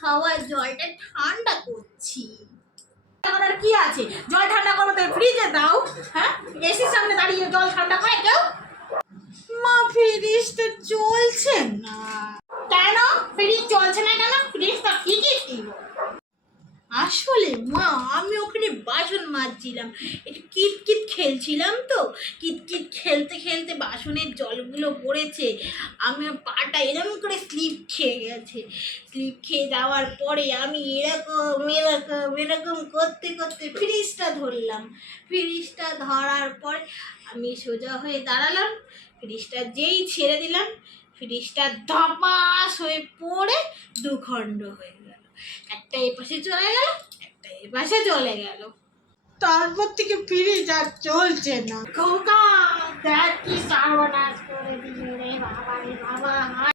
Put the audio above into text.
খাওয়া জলটা ঠান্ডা করছি। আর কি আছে, জল ঠান্ডা করো তো ফ্রিজে দাও। হ্যাঁ, এসির সামনে দাঁড়িয়ে জল ঠান্ডা করে কেউ? মা ফ্রিজটা চলছে না কেন? ফ্রিজ চলছে না কেন? ফ্রিজটা ঠিকই ছিল। আসলে মা আমি ওখানে বাসন মাজছিলাম, একটু কিতকিত খেলছিলাম তো, কিতকিত খেলতে খেলতে বাসনের জলগুলো পড়েছে, আমার পাটা এরকম করে স্লিপ খেয়ে গেছে। স্লিপ খেয়ে যাওয়ার পরে আমি এরকম এরকম এরকম করতে করতে ফ্রিজটা ধরলাম। ফ্রিজটা ধরার পরে আমি সোজা হয়ে দাঁড়ালাম, ফ্রিজটা যেই ছেড়ে দিলাম ফ্রিজটা ধপাস হয়ে পড়ে দুখণ্ড হয়ে গেল। একটা এপাশে চলে গেল, একটা এপাশে চলে গেল। তারপর থেকে ফ্রিজ আর চলছে না। খোকা দেখ কি সর্বনাশ করে দিল রে বাবা রে বাবা।